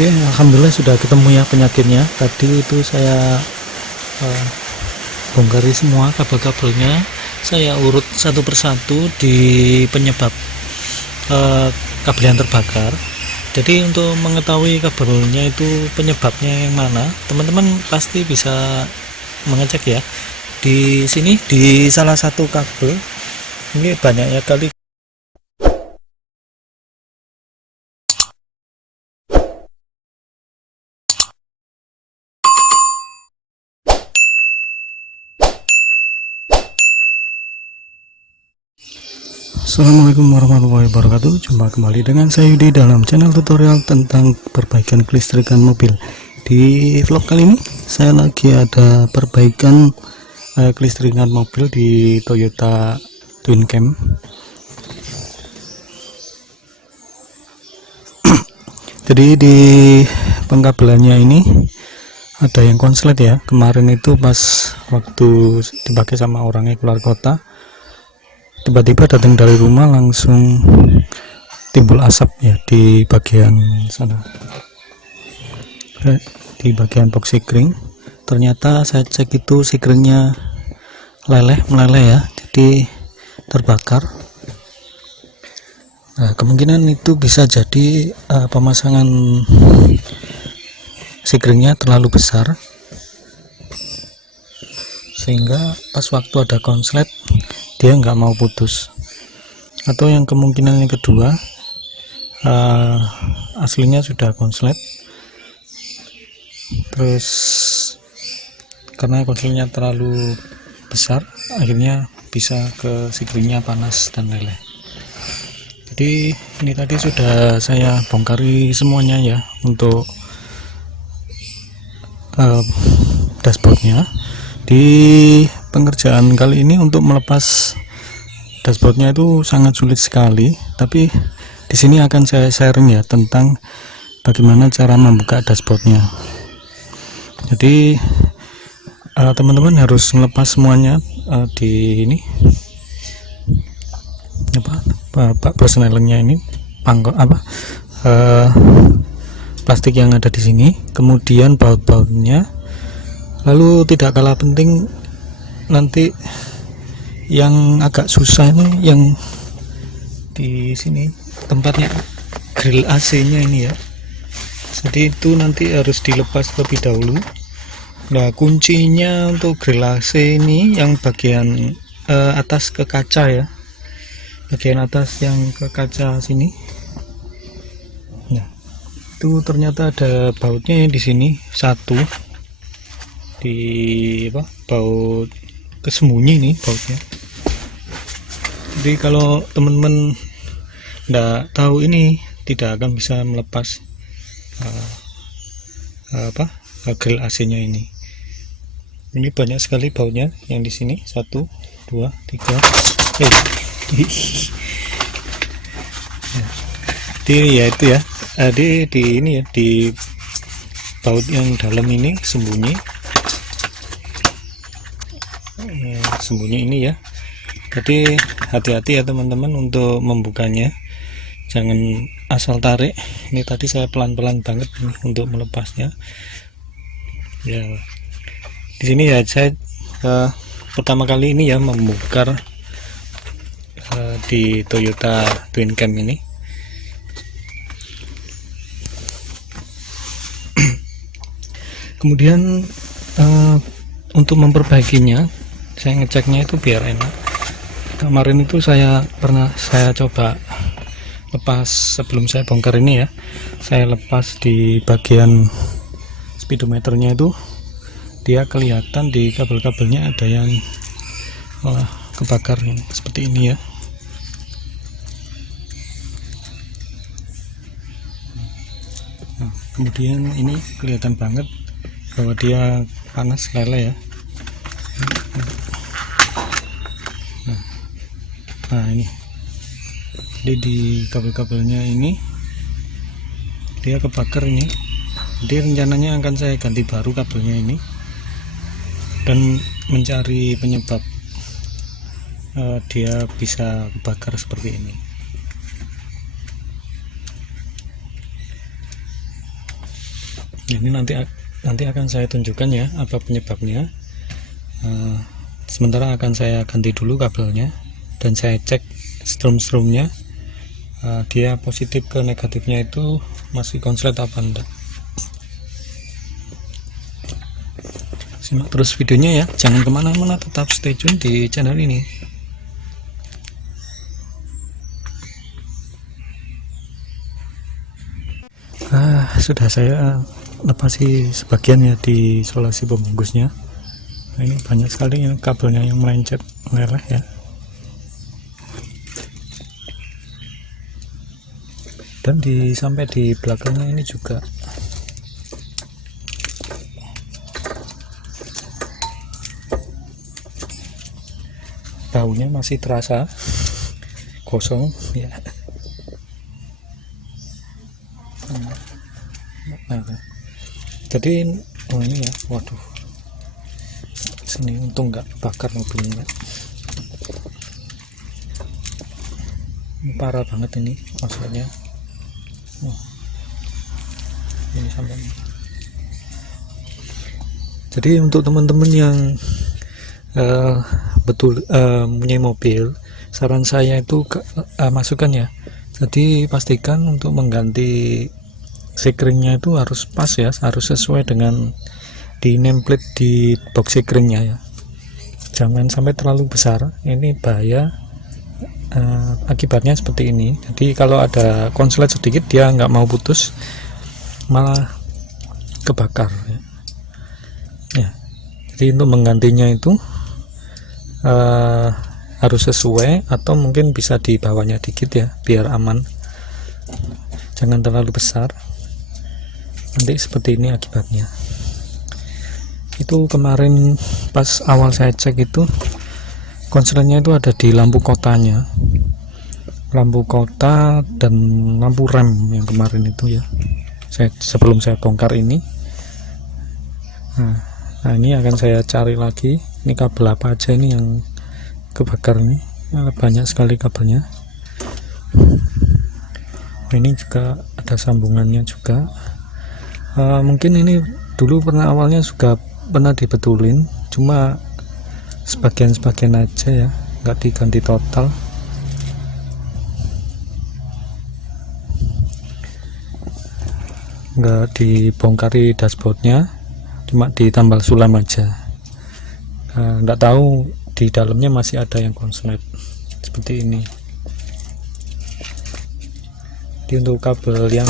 Oke, alhamdulillah sudah ketemu ya penyakitnya. Tadi itu saya bongkari semua kabel-kabelnya, saya urut satu persatu di penyebab kabel yang terbakar. Jadi untuk mengetahui kabelnya itu penyebabnya yang mana, teman-teman pasti bisa mengecek ya. Di sini di salah satu kabel ini banyaknya kali. Assalamualaikum warahmatullahi wabarakatuh. Jumpa kembali dengan saya Yudi dalam channel tutorial tentang perbaikan kelistrikan mobil. Di vlog kali ini saya lagi ada perbaikan kelistrikan mobil di Toyota Twin Cam. Jadi di pengkabelannya ini ada yang konslet ya. Kemarin itu pas waktu dipakai sama orangnya keluar kota, tiba-tiba datang dari rumah langsung timbul asap ya di bagian sana, di bagian box sikring. Ternyata saya cek itu sikringnya meleleh ya, jadi terbakar. Nah, kemungkinan itu bisa jadi pemasangan sikringnya terlalu besar sehingga pas waktu ada konslet dia nggak mau putus. Atau yang kemungkinan yang kedua, aslinya sudah konslet, terus karena konsletnya terlalu besar akhirnya bisa ke sikringnya panas dan meleleh. Jadi ini tadi sudah saya bongkari semuanya ya untuk dashboardnya. Di pengerjaan kali ini untuk melepas dashboardnya itu sangat sulit sekali, tapi di sini akan saya sharing ya tentang bagaimana cara membuka dashboardnya. Jadi teman-teman harus melepas semuanya di ini pak persnelingnya ini, plastik yang ada di sini, kemudian baut-bautnya. Lalu tidak kalah penting, nanti yang agak susah ini yang di sini tempatnya grill AC-nya ini ya. Jadi itu nanti harus dilepas terlebih dahulu. Nah, kuncinya untuk grill AC ini yang bagian atas ke kaca ya. Bagian atas yang ke kaca sini. Nah, itu ternyata ada bautnya di sini satu. Di baut kesembunyi nih bautnya. Jadi kalau teman-teman tidak tahu ini, tidak akan bisa melepas grill AC-nya ini. Ini banyak sekali bautnya yang di sini, 1 2 3. Jadi ya itu ya. Di ini ya, di baut yang dalam ini sembunyi ini ya. Jadi hati-hati ya teman-teman untuk membukanya, jangan asal tarik. Ini tadi saya pelan-pelan banget nih untuk melepasnya ya. Di sini ya saya pertama kali ini ya membongkar di Toyota Twin Cam ini. Kemudian untuk memperbaikinya, saya ngeceknya itu biar enak. Kemarin itu saya coba lepas sebelum saya bongkar ini ya. Saya lepas di bagian speedometernya itu, dia kelihatan di kabel-kabelnya ada yang kebakar seperti ini ya. Nah, kemudian ini kelihatan banget bahwa dia panas lele ya. Nah ini, jadi di kabel-kabelnya ini dia kebakar ini. Jadi rencananya akan saya ganti baru kabelnya ini dan mencari penyebab dia bisa kebakar seperti ini. Ini nanti akan saya tunjukkan ya apa penyebabnya. Sementara akan saya ganti dulu kabelnya dan saya cek strum-strumnya, dia positif ke negatifnya itu masih konslet apa enggak. Simak terus videonya ya, jangan kemana-mana, tetap stay tune di channel ini. Sudah saya lepasi sebagian ya di isolasi pembungkusnya. Nah, ini banyak sekali yang kabelnya yang melencet meleleh ya. Dan sampai di belakangnya ini juga. Baunya masih terasa kosong ya. Nah, jadi ini ya, waduh, sini untung nggak bakar mobilnya. Ini parah banget ini maksudnya. Ini sampai ini. Jadi untuk teman-teman yang punya mobil, saran saya itu masukkan ya. Jadi pastikan untuk mengganti sekringnya itu harus pas ya, harus sesuai dengan di nameplate di box sekringnya ya. Jangan sampai terlalu besar, ini bahaya. Akibatnya seperti ini. Jadi kalau ada konslet sedikit dia nggak mau putus, malah kebakar ya. Jadi untuk menggantinya itu harus sesuai, atau mungkin bisa di bawahnya dikit ya biar aman, jangan terlalu besar, nanti seperti ini akibatnya. Itu kemarin pas awal saya cek itu konsletnya itu ada di lampu kotanya, lampu kota dan lampu rem yang kemarin itu ya, sebelum saya bongkar ini. Nah ini akan saya cari lagi, ini kabel apa aja ini yang kebakar nih. Banyak sekali kabelnya. Ini juga ada sambungannya juga. Mungkin ini dulu awalnya juga pernah dibetulin, cuma sebagian aja ya, nggak diganti total. Nggak dibongkari dashboardnya, cuma ditambal sulam aja. Nggak tahu di dalamnya masih ada yang konslet seperti ini. Jadi untuk kabel yang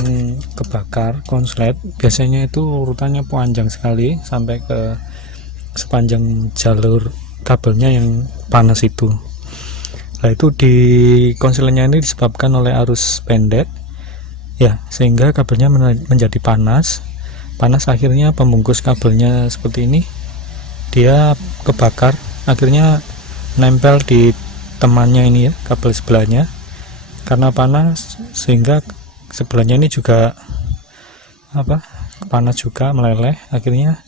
kebakar konslet biasanya itu urutannya panjang sekali sampai ke sepanjang jalur kabelnya yang panas itu. Nah itu di konsletnya ini disebabkan oleh arus pendek ya, sehingga kabelnya menjadi panas akhirnya pembungkus kabelnya seperti ini, dia kebakar, akhirnya nempel di temannya ini ya, kabel sebelahnya. Karena panas sehingga sebelahnya ini juga panas juga, meleleh, akhirnya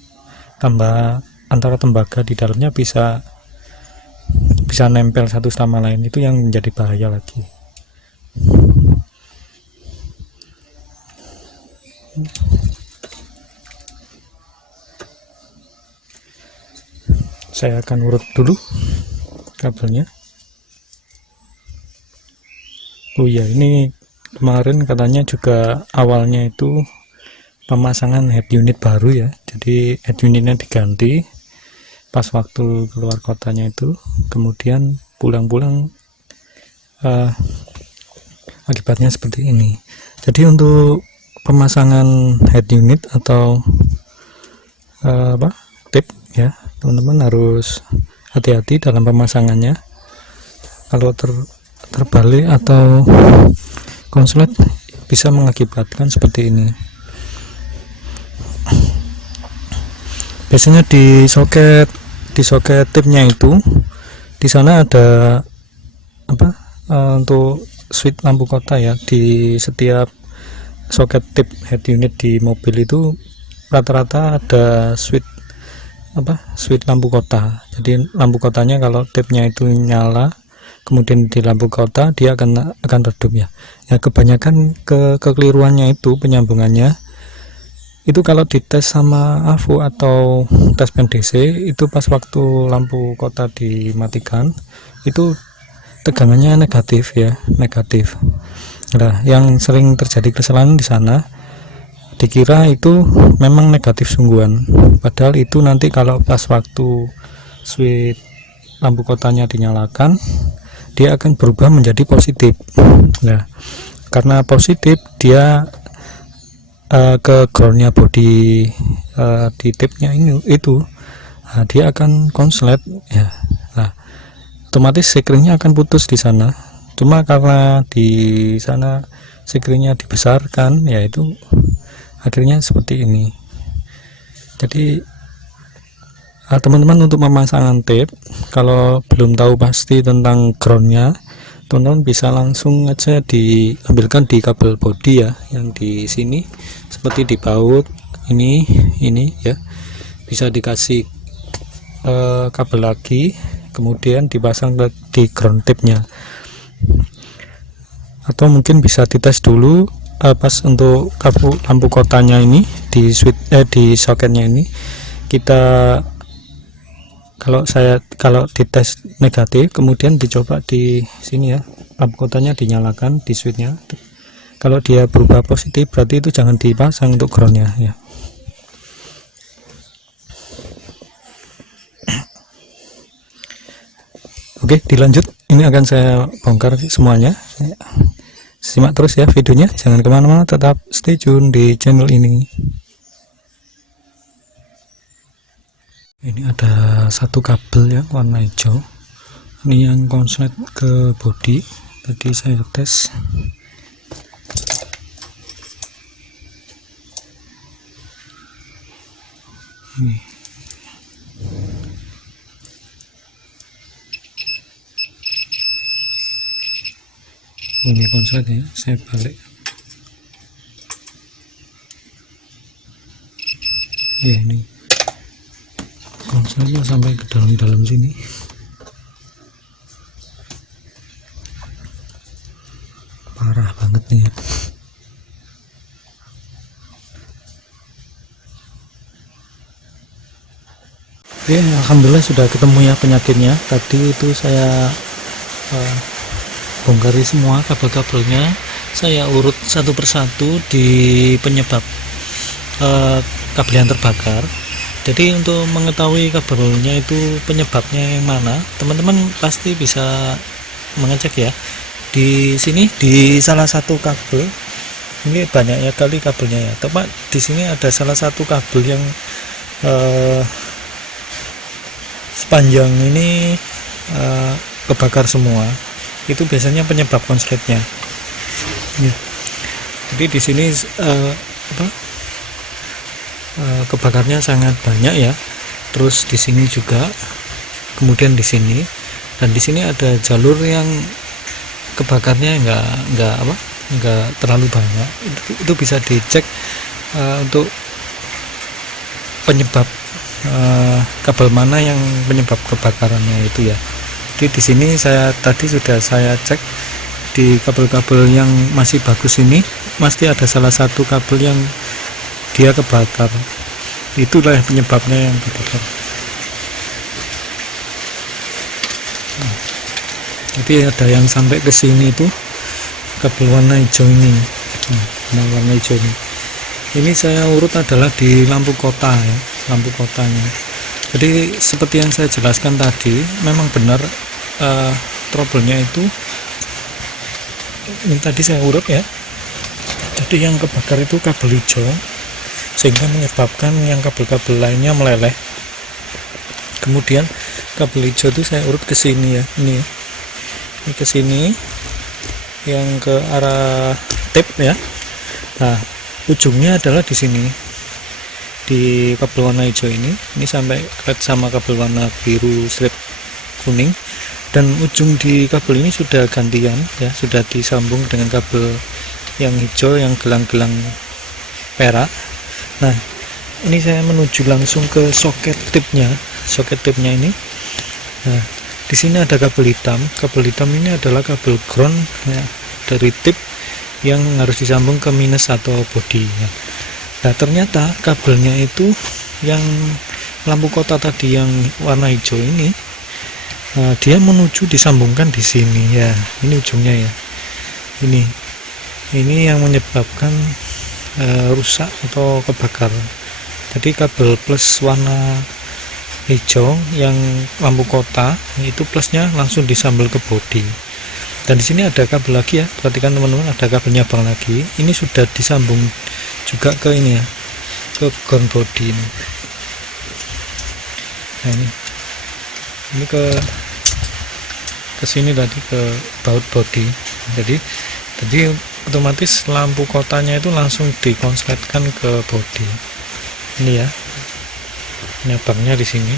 antara tembaga di dalamnya bisa nempel satu sama lain, itu yang menjadi bahaya lagi. Saya akan urut dulu kabelnya. Oh iya, ini kemarin katanya juga awalnya itu pemasangan head unit baru ya, jadi head unitnya diganti pas waktu keluar kotanya itu, kemudian pulang-pulang akibatnya seperti ini. Jadi untuk pemasangan head unit atau tip ya, teman-teman harus hati-hati dalam pemasangannya. Kalau terbalik atau konslet bisa mengakibatkan seperti ini. Biasanya di soket tipnya itu di sana ada untuk switch lampu kota ya. Di setiap soket tip head unit di mobil itu rata-rata ada switch lampu kota. Jadi lampu kotanya kalau tipnya itu nyala, kemudian di lampu kota dia akan redup ya. Ya kebanyakan kekeliruannya itu penyambungannya Itu kalau dites sama AVO atau tes PNDC itu pas waktu lampu kota dimatikan itu tegangannya negatif ya, negatif. Nah, yang sering terjadi kesalahan di sana dikira itu memang negatif sungguhan, padahal itu nanti kalau pas waktu switch lampu kotanya dinyalakan dia akan berubah menjadi positif. Nah, karena positif dia ke groundnya body di tipnya ini itu, nah, dia akan konslet ya. Nah, otomatis sekringnya akan putus di sana. Cuma karena di sana sekringnya dibesarkan, yaitu akhirnya seperti ini. Jadi teman-teman untuk pemasangan tape, kalau belum tahu pasti tentang groundnya, teman-teman bisa langsung aja diambilkan di kabel body ya, yang di sini seperti di baut ini ya, bisa dikasih kabel lagi, kemudian dipasang di ground tape-nya, atau mungkin bisa dites dulu pas untuk lampu kotanya ini di switch di soketnya ini. Kita kalau dites negatif, kemudian dicoba di sini ya, lampu kotanya dinyalakan di switchnya. Kalau dia berubah positif, berarti itu jangan dipasang untuk groundnya ya. Oke, dilanjut. Ini akan saya bongkar semuanya. Simak terus ya videonya, jangan kemana-mana, tetap stay tune di channel ini. Ini ada satu kabel ya warna hijau, ini yang konslet ke body, tadi saya tes. Ini konslet ya, saya balik ya, ini konselnya sampai ke dalam sini. Parah banget nih ya. Oke, alhamdulillah sudah ketemu ya penyakitnya. Tadi itu saya bongkari semua kabel-kabelnya, saya urut satu persatu di penyebab kabel yang terbakar. Jadi untuk mengetahui kabelnya itu penyebabnya yang mana, teman-teman pasti bisa mengecek ya. Di sini di salah satu kabel, ini banyaknya kali kabelnya ya. Tepat di sini ada salah satu kabel yang sepanjang ini kebakar semua. Itu biasanya penyebab konsletnya. Ya. Jadi di sini kebakarnya sangat banyak ya. Terus di sini juga, kemudian di sini, dan di sini ada jalur yang kebakarnya enggak terlalu banyak. Itu bisa dicek untuk penyebab kabel mana yang penyebab kebakarannya itu ya. Jadi di sini tadi sudah saya cek di kabel-kabel yang masih bagus ini, pasti ada salah satu kabel yang dia kebakar. Itulah penyebabnya yang kebakar. Jadi ada yang sampai ke sini itu kabel warna hijau ini. Warna hijau ini saya urut adalah di lampu kota ya, lampu kotanya. Jadi seperti yang saya jelaskan tadi, memang benar trouble-nya itu ini tadi saya urut ya. Jadi yang kebakar itu kabel hijau, sehingga menyebabkan yang kabel-kabel lainnya meleleh. Kemudian kabel hijau itu saya urut ke sini ya, ini ke sini, yang ke arah tip ya. Nah, ujungnya adalah di sini, di kabel warna hijau ini sampai red sama kabel warna biru strip kuning, dan ujung di kabel ini sudah gantian ya, sudah disambung dengan kabel yang hijau yang gelang-gelang perak. Nah, ini saya menuju langsung ke soket tipnya ini. Nah, di sini ada kabel hitam. Kabel hitam ini adalah kabel ground ya, dari tip yang harus disambung ke minus atau body ya. Nah ternyata kabelnya itu yang lampu kota tadi yang warna hijau ini, dia menuju disambungkan di sini ya, ini ujungnya ya, ini yang menyebabkan rusak atau kebakar. Jadi kabel plus warna hijau yang lampu kota itu plusnya langsung disambel ke bodi, dan di sini ada kabel lagi ya, perhatikan teman-teman, ada kabelnya bang lagi, ini sudah disambung juga ke ini ya, ke ground body ini. Nah ini ke sini tadi, ke baut body. Jadi otomatis lampu kotanya itu langsung dikonsletkan ke body. Ini ya, nyabangnya di sini.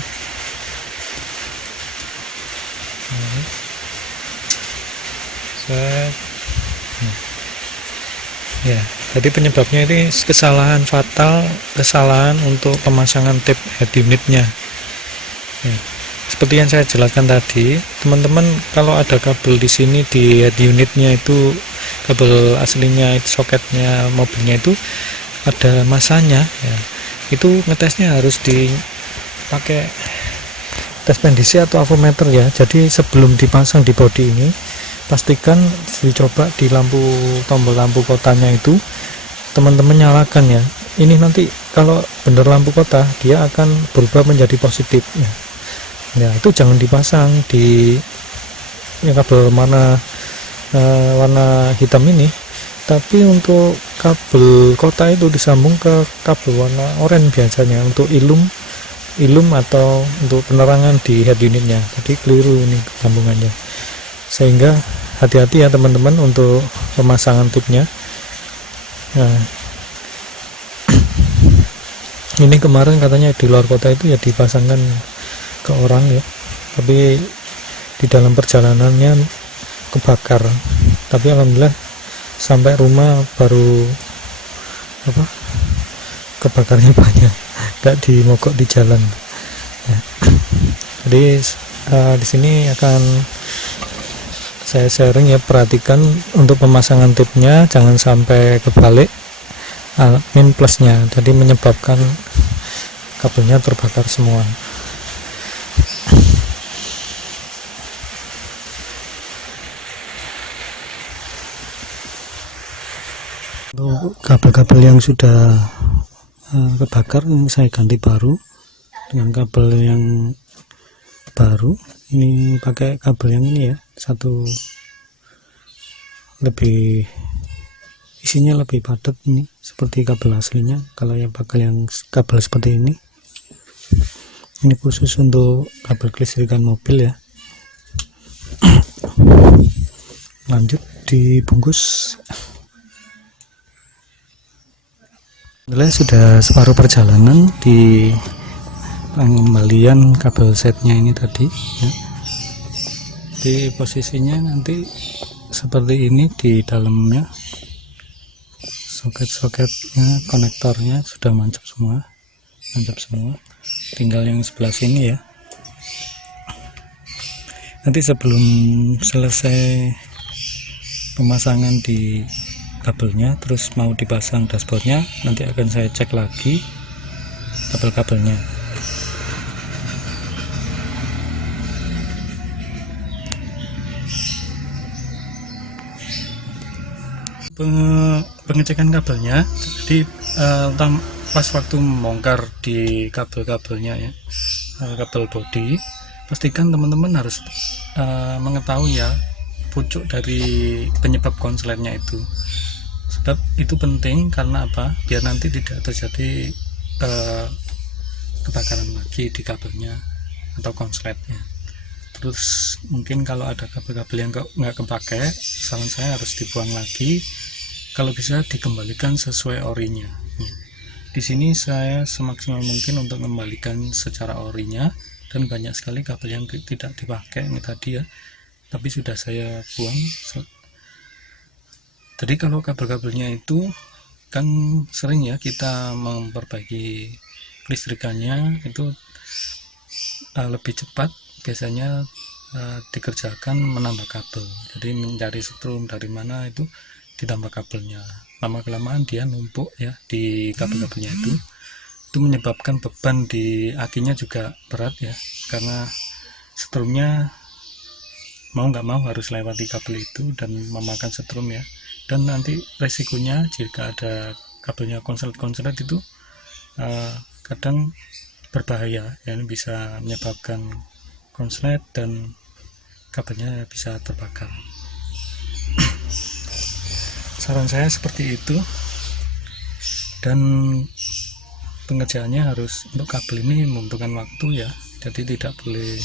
Ya, jadi penyebabnya ini kesalahan fatal, kesalahan untuk pemasangan tape head unitnya. Ya, seperti yang saya jelaskan tadi, teman-teman, kalau ada kabel di sini di head unitnya itu, kabel aslinya itu, soketnya mobilnya itu ada masanya ya, itu ngetesnya harus dipakai tes pendisi atau avometer ya. Jadi sebelum dipasang di bodi ini, pastikan dicoba di tombol lampu kotanya itu teman-teman nyalakan ya. Ini nanti kalau bener lampu kota, dia akan berubah menjadi positif ya. Ya itu jangan dipasang di kabel warna hitam ini, tapi untuk kabel kota itu disambung ke kabel warna oranye biasanya untuk ilum atau untuk penerangan di head unitnya. Jadi keliru ini sambungannya, sehingga hati-hati ya teman-teman untuk pemasangan tipnya. Nah ini kemarin katanya di luar kota itu ya dipasangkan ke orang ya, tapi di dalam perjalanannya kebakar, tapi alhamdulillah sampai rumah baru kebakarnya banyak, tidak dimogok di jalan ya. Jadi di sini akan saya sharing ya, perhatikan untuk pemasangan tipnya jangan sampai kebalik min plusnya, jadi menyebabkan kabelnya terbakar semua. Untuk kabel-kabel yang sudah kebakar ini saya ganti baru dengan kabel yang baru. Ini pakai kabel yang ini ya, satu lebih isinya lebih padat ini seperti kabel aslinya. Kalau yang pakai yang kabel seperti ini khusus untuk kabel kelistrikan mobil ya. Lanjut dibungkus. Sudah separuh perjalanan di pengembalian kabel setnya ini tadi ya. Di posisinya nanti seperti ini, di dalamnya soket-soketnya, konektornya sudah mancap semua, tinggal yang sebelah sini ya. Nanti sebelum selesai pemasangan di kabelnya, terus mau dipasang dashboardnya, nanti akan saya cek lagi kabel-kabelnya. Pengecekan kabelnya, jadi pas waktu membongkar di kabel-kabelnya ya, kabel bodi, pastikan teman-teman harus mengetahui ya pucuk dari penyebab konsletnya itu. Sebab itu penting, karena apa? Biar nanti tidak terjadi kebakaran lagi di kabelnya atau konsletnya. Terus mungkin kalau ada kabel-kabel yang nggak kepake, saran saya harus dibuang lagi, kalau bisa dikembalikan sesuai orinya. Di sini saya semaksimal mungkin untuk mengembalikan secara orinya, dan banyak sekali kabel yang tidak dipakai ini tadi ya, tapi sudah saya buang. Jadi kalau kabel-kabelnya itu kan sering ya kita memperbaiki listrikannya itu lebih cepat biasanya dikerjakan menambah kabel. Jadi mencari setrum dari mana itu ditambah kabelnya. lama-kelamaan dia numpuk ya di kabel-kabelnya itu menyebabkan beban di akinya juga berat ya, karena setrumnya mau nggak mau harus lewati kabel itu dan memakan setrum ya. Dan nanti resikonya jika ada kabelnya konslet-konslet itu kadang berbahaya ya, bisa menyebabkan konslet dan kabelnya bisa terbakar. Saran saya seperti itu, dan pengerjaannya harus untuk kabel ini membutuhkan waktu ya, jadi tidak boleh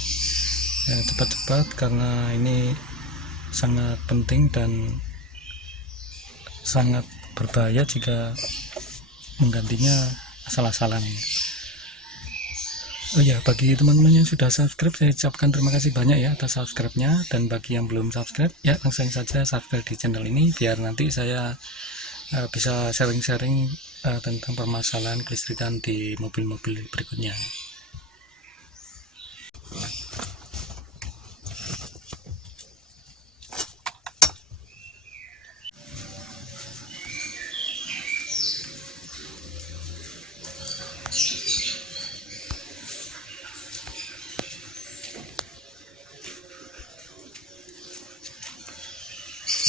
cepat-cepat karena ini sangat penting dan sangat berbahaya jika menggantinya asal-asalan. Oh ya, bagi teman-teman yang sudah subscribe, saya ucapkan terima kasih banyak ya atas subscribe-nya, dan bagi yang belum subscribe ya langsung saja subscribe di channel ini biar nanti saya bisa sharing-sharing tentang permasalahan kelistrikan di mobil-mobil berikutnya.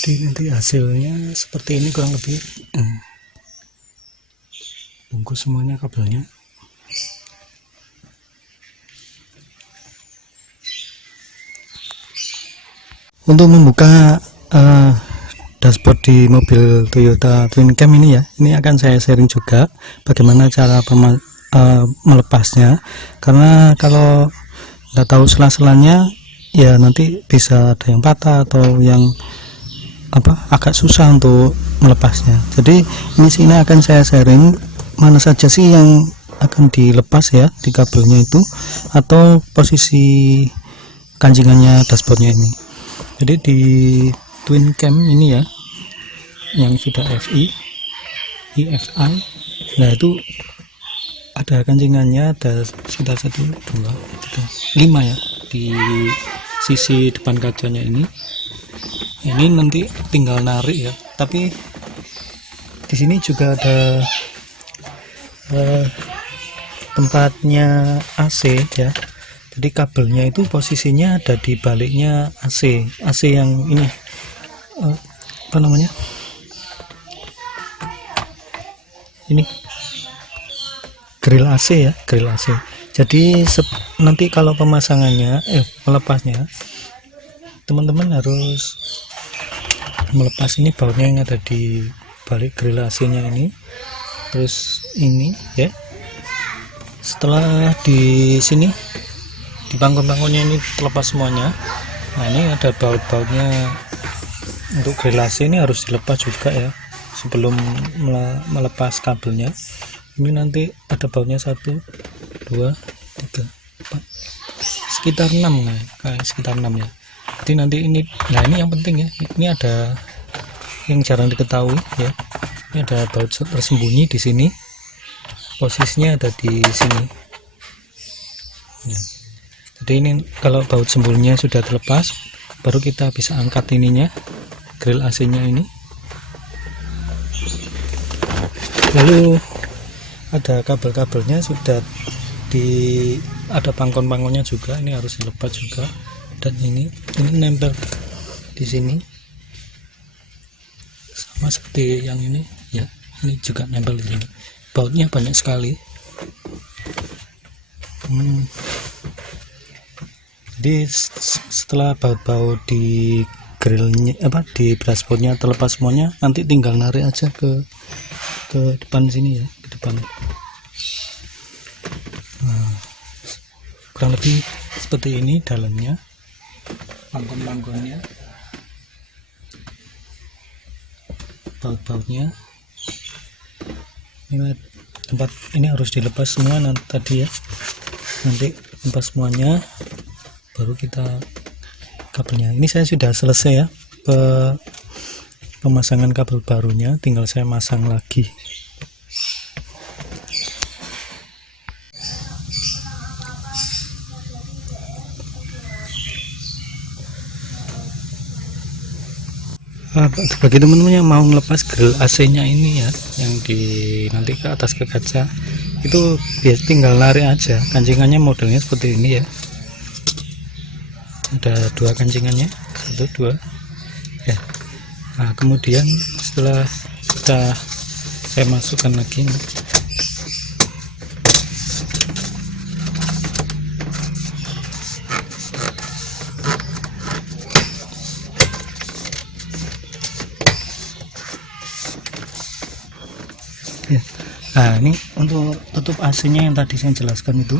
Jadi nanti hasilnya seperti ini kurang lebih. Bungkus semuanya kabelnya. Untuk membuka dashboard di mobil Toyota Twin Cam ini ya, ini akan saya sharing juga bagaimana cara melepasnya, karena kalau nggak tahu sela-selanya ya nanti bisa ada yang patah atau yang agak susah untuk melepasnya. Jadi ini akan saya sharing mana saja sih yang akan dilepas ya di kabelnya itu, atau posisi kancingannya dashboardnya ini. Jadi di Twin Cam ini ya, yang sudah FI, EFI, nah itu ada kancingannya, ada sekitar 1, 2, 3, 5 ya di sisi depan kacanya ini. Ini nanti tinggal narik ya, tapi di sini juga ada tempatnya AC ya. Jadi kabelnya itu posisinya ada di baliknya AC yang ini ini grill AC ya, grill AC. Jadi nanti kalau pemasangannya melepasnya, teman-teman harus melepas ini bautnya yang ada di balik grill AC nya ini, terus ini ya. Setelah di sini di bangkon-bangkonnya ini terlepas semuanya, nah ini ada baut-bautnya untuk grill AC ini harus dilepas juga ya sebelum melepas kabelnya. Ini nanti ada bautnya 1, 2, 3, 4, sekitar 6 sekitar 6 ya. Jadi nanti ini, nah ini yang penting ya, ini ada yang jarang diketahui ya, ini ada baut tersembunyi di sini, posisinya ada di sini ya. Jadi ini kalau baut sembunyinya sudah terlepas, baru kita bisa angkat ininya, grill AC nya ini. Lalu ada kabel-kabelnya sudah ada pangkon-pangkonnya juga, ini harus dilepas juga. Dan ini nempel di sini sama seperti yang ini ya, ini juga nempel di sini. Bautnya banyak sekali. Jadi setelah baut-baut di grillnya di dashboardnya terlepas semuanya, nanti tinggal narik aja ke depan sini ya, ke depan. Nah, kurang lebih seperti ini dalamnya, pangkon-pangkonnya, baut-bautnya. Ini tempat ini harus dilepas semua nanti tadi ya, nanti lepas semuanya baru kita kabelnya. Ini saya sudah selesai ya pemasangan kabel barunya, tinggal saya masang lagi. Bagi teman-teman yang mau ngelepas grill AC-nya ini ya, yang di nanti ke atas ke kaca itu biasa tinggal lari aja. Kancingannya modelnya seperti ini ya, ada dua kancingannya, 1 2 ya. Nah kemudian setelah saya masukkan lagi nih. Ya. Nah ini untuk tutup AC-nya yang tadi saya jelaskan itu,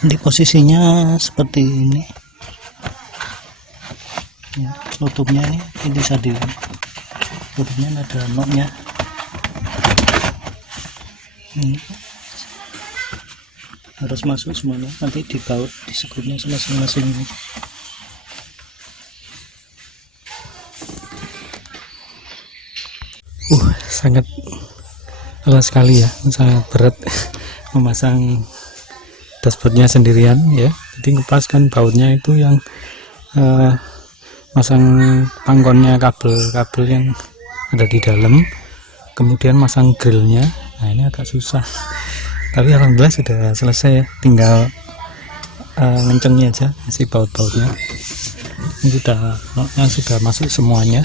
nanti posisinya seperti ini ya, tutupnya ini bisa di tutupnya ada knobnya ini, harus masuk semuanya, nanti dibaut di sekutnya masing-masing ini. Sangat lelah sekali ya, sangat berat memasang dashboardnya sendirian ya. Jadi ngepaskan bautnya itu yang masang pangkonnya, kabel yang ada di dalam, kemudian masang grillnya. Nah ini agak susah, tapi alhamdulillah sudah selesai ya, tinggal ngencengnya aja, masih baut-bautnya ini sudah masuk semuanya.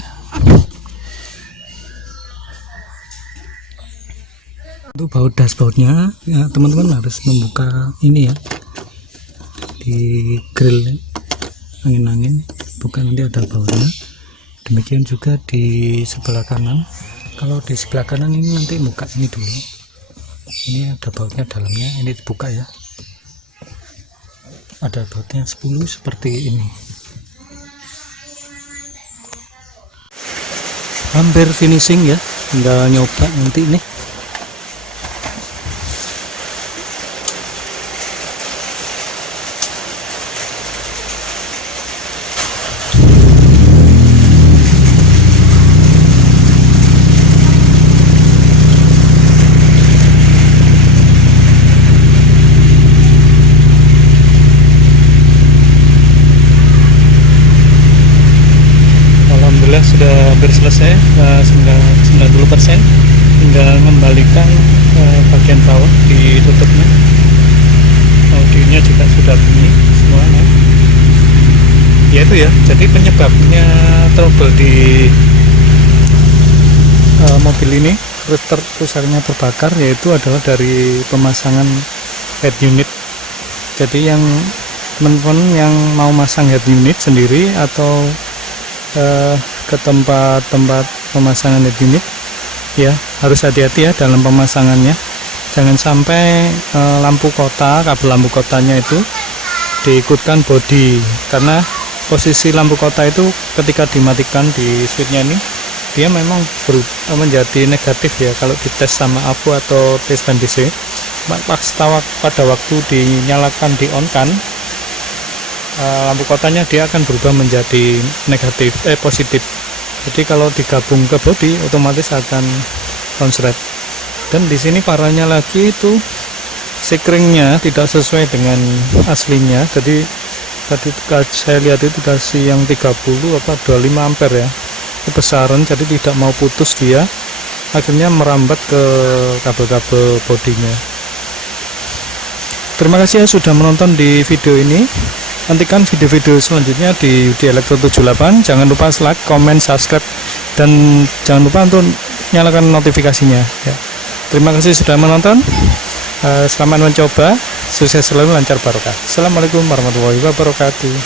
Untuk baut dashboardnya ya, teman-teman harus membuka ini ya, di grill angin-angin, bukan nanti ada bautnya. Demikian juga di sebelah kanan. Kalau di sebelah kanan ini nanti buka ini dulu, ini ada bautnya dalamnya, ini dibuka ya, ada bautnya 10 seperti ini. Hampir finishing ya, tinggal nyoba nanti nih. Sudah hampir selesai, 90%, tinggal mengembalikan bagian bawah ditutupnya. Audionya juga sudah bunyi semuanya ya, itu ya. Jadi penyebabnya trouble di mobil ini, rusaknya terbakar, yaitu adalah dari pemasangan head unit. Jadi yang teman-teman yang mau masang head unit sendiri atau ke tempat-tempat pemasangan head unit ya, harus hati-hati ya dalam pemasangannya. Jangan sampai lampu kota, kabel lampu kotanya itu diikutkan bodi, karena posisi lampu kota itu ketika dimatikan di switchnya ini, dia memang menjadi negatif ya kalau dites sama AVO atau tes DC. Pada waktu dinyalakan, di on kan, lampu kotanya dia akan berubah menjadi positif. Jadi kalau digabung ke bodi otomatis akan konslet. Dan di sini parahnya lagi itu sekringnya tidak sesuai dengan aslinya. Jadi tadi saya lihat itu dikasih yang 30 apa 25 ampere ya, kebesaran, jadi tidak mau putus dia, akhirnya merambat ke kabel-kabel bodinya. Terima kasih ya sudah menonton di video ini. Nantikan video-video selanjutnya di Yudi Elektro 78. Jangan lupa like, comment, subscribe, dan jangan lupa untuk nyalakan notifikasinya ya. Terima kasih sudah menonton. Selamat mencoba, sukses selalu, lancar barokah. Assalamualaikum warahmatullahi wabarakatuh.